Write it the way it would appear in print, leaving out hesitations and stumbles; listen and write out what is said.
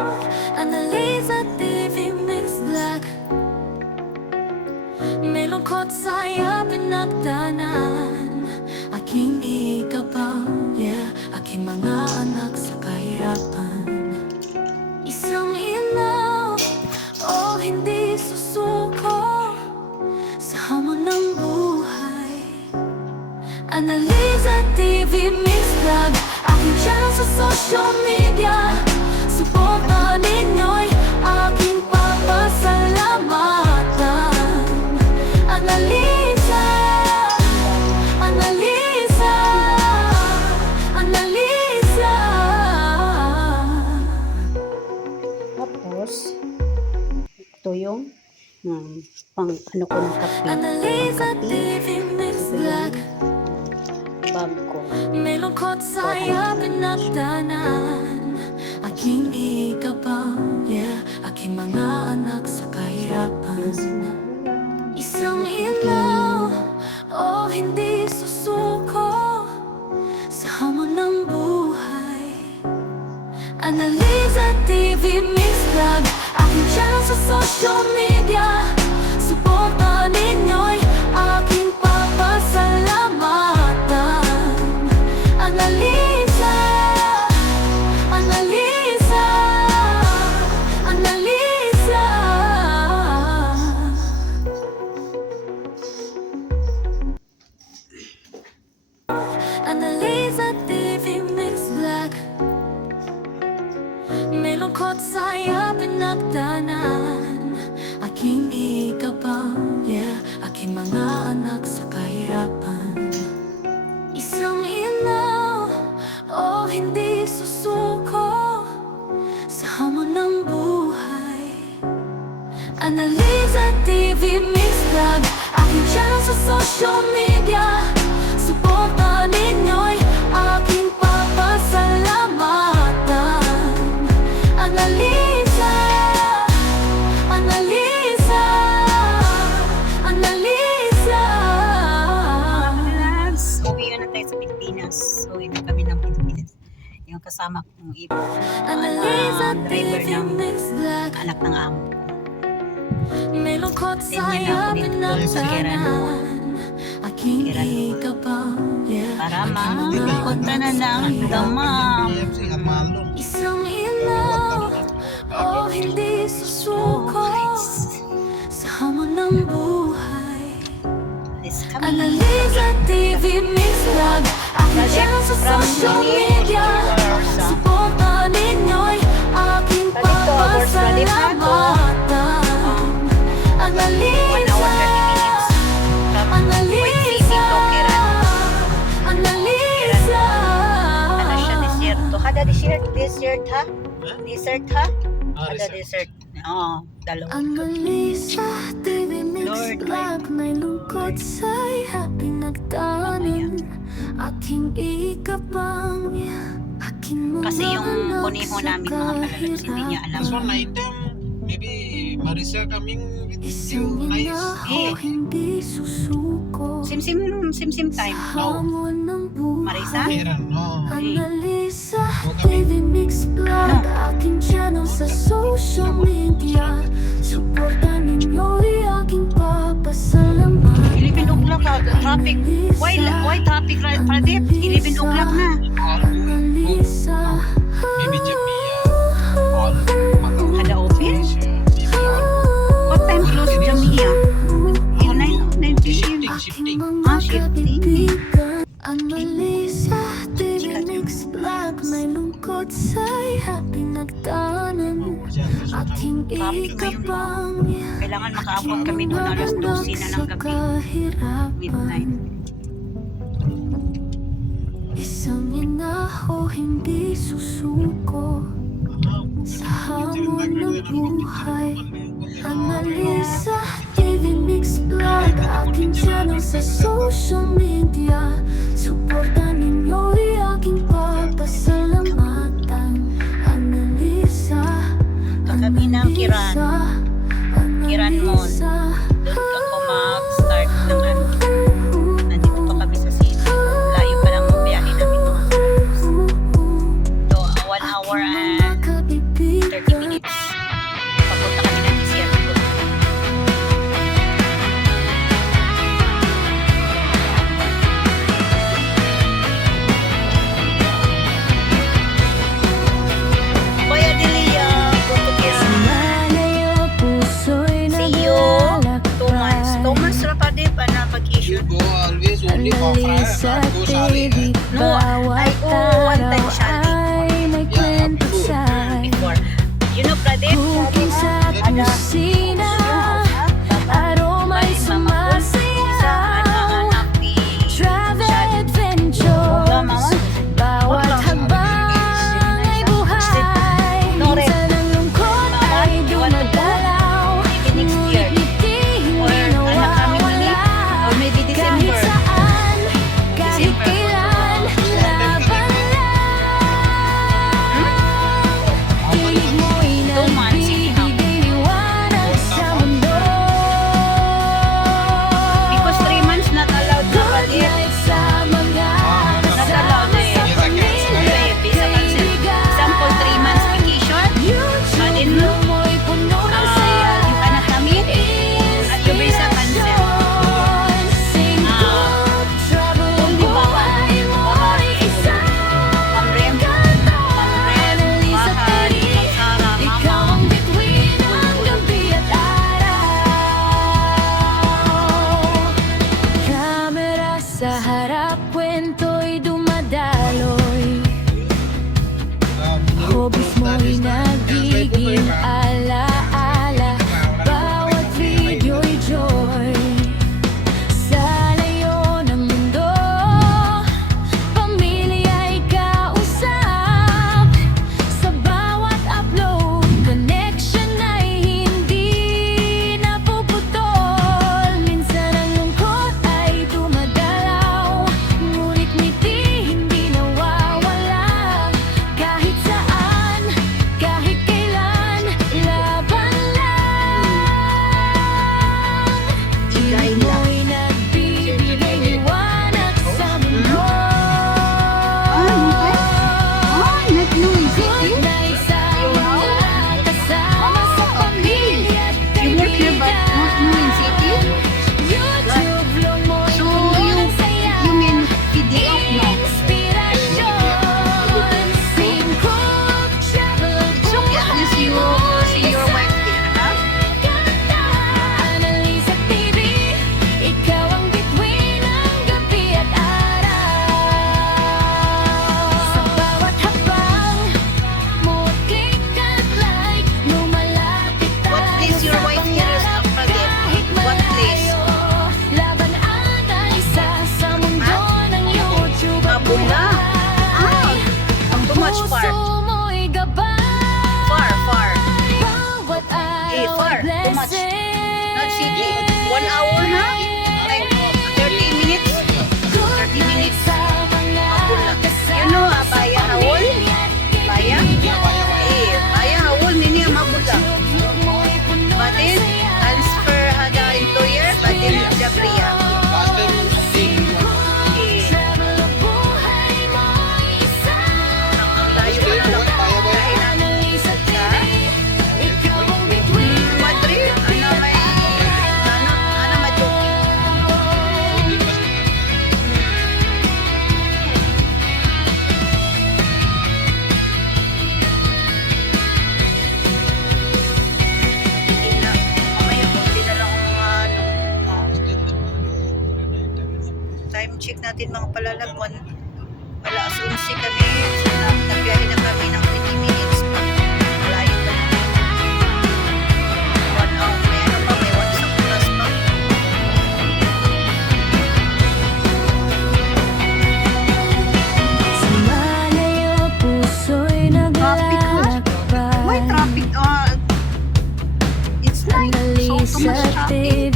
Annalisa TV Mix Black. May lungkot saya pinagdaanan. Aking ikabaw, yeah. Aking mga anak sa kahirapan. Isang ilaw, oh hindi susuko sa hamon ng buhay. Annalisa TV Mix Vlog, aking channel sa social media. Suportahan ninyo'y aking papasalamatan. Annalisa, Annalisa, Annalisa. Tapos, ito yung pang ano ko ng kape. Annalisa TV Mix Vlog. Bag ko. May lungkot saya pinagdaanan. Aking ikabaw, yeah. Aking mga anak sa kahirapan. Isang ilaw, oh hindi susuko sa hamon ng buhay. Annalisa TV Mix Vlog, aking channel sa social media. Suportahan ninyo'y aking papasalamatan. Annalisa, Annalisa, Annalisa. Annalisa TV Mix Vlog. May lungkot saya pinagdaanan. Aking ikabaw, yeah. Aking mga anak sa kahirapan. Isang ilaw, oh hindi susuko sa hamon ng buhay. Annalisa TV Mix Vlog, aking channel sa social media. Suportahan ninyo'y aking papasalamatan. Annalisa, Annalisa, Annalisa. Uwi na tayo sa Pilipinas. Uwi na kami ng Pilipinas. Yung kasama kong iba. Annalisa Driver TV ng Mix Vlog. anak ng amo. May lungkot Tingnan saya ako dito sa Quezon. pinagdaanan. Aking Quezon. ikabaw, yeah. Para mapunta na ng damam. Isang ilaw, oh hindi susuko sa hamon ng buhay. Let's come. Annalisa TV Mix Vlog, aking channel sa social media. Suportahan ninyo'y aking papasalamatan. Annalisa, Annalisa, Annalisa. Ano siya, desierto. Kada dessert ha? Dessert ha? Kada dessert. Oo, dalawa. Annalisa TV Mix Lord, Vlog. May lungkot saya pinagdaanan. Aking ikabang, aking mga Kasi yung anak kuneho sa namin mga palalods, hindi niya alam. This one item, maybe Marisa coming with you, Isang nice. inaho, hindi susuko Sim time. sa hamon ng buhay. Marisa? Meron, no. Annalisa TV Mix Vlog, aking channel sa social media. Suportahan ninyo'y aking papasalamatan. 11 o'clock traffic. Why traffic, Pradip? 11 o'clock na. Annalisa, Maybe Jamia, all, Kada open? maybe all. What time close Jamia? Oh, 9 p.m. Shifting. Ah, shifting. Annalisa TV Mix Vlog. May lungkot saya pinagdaanan. Aking ikabang, Kailangan makaabot kami doon alas 12 na ng gabi. Midnight. Isang inaho, hindi susuko sa hamon ng buhay. Annalisa TV Mix Vlog, aking channel sa social media. Suportahan ninyo'y aking papasalamatan. Annalisa, Kami ng Kiran. Kiran Mall. Annalisa. Doon ako mag-start ng ano. Nandito pa kami sa city. Layo pa lang ang biyahe namin. So, 1 hour and 30 pag-ibig, No, bawat one time araw siya. ay may kwento sa'y Before. You know, Pradeep? cooking sa kusina, aroma'y sumasayaw. Travel adventures, bawat hakbang ay buhay. Minsan ang lungkot ay dumadalaw, ngunit ngiti hindi nawawala. Kahit saan, kahit kailan, laban lang. Tinig mo'y nagbibigay liwanag sa mundo. Because 3 months not allowed na Good Pradeep. night sa mga Not allowed kasama eh. sa pamilya at kaibigan. Example, 3 months vacation. Alin mo? YouTube mo'y puno ng saya. You cannot commit. At yung visa cancel. Sing good trouble, buhay mo'y isang Mamrem. kanta. Mamrem. Annalisa Mahal. Peri, Sara. ikaw ang bituin ng gabi at araw. Kamera sa harap, kwento'y dumadaloy. Hobbies mo'y nagiging alaala. Bawat video'y joy. Sa layo ng mundo, pamilya'y kausap. Sa bawat upload, connection ay hindi napuputol. Minsan ang lungkot ay dumadalaw, ngunit ngiti hindi nawawala. Kahit saan, kahit kailan, laban lang. Tinig mo'y nagbibigay liwanag sa mundo. Good night sa mga kasama sa pamilya at You work here but not in city? YouTube lang mo'y So, puno ng saya. you mean PDF, no? Inspirasyon, sing, cook, travel, So, at least you see your wife there, ha? kanta. Annalisa TV, ikaw ang bituin ng gabi at araw. Sa bawat hakbang mo, click at like, lumalapit What tayo place your sa wife here is pangarap. Pradeep? Kahit What place? malayo, laban Annalisa sa mundo ng YouTube at Mabula. buhay. Ang too much far. Puso mo'y gabay. Far, far. Bawat Eh, araw far. ay Too much. blessing. Not city. 1 hour na? Like 30 minutes? 30 minutes. Mabula. You know, Baya Hawol? Baya? Baya Hawol, nini ang Mabula. Batin, transfer hada employer, batin Jabriya. Last time, I think, Ang layo pa lang. Kainan. Madrid, ano may, ano majuki. Hindi na, mamaya konti na lang ang time check natin mga palalagwan. Alas 11 kami, nagbiyahe na kami ng 20 minutes pa. Malayo pa na. 1 hour, may ano pa, may 1 isang oras pa. Sa malayo, puso'y naglalakbay. May traffic, it's like, so too Annalisa much traffic. TV,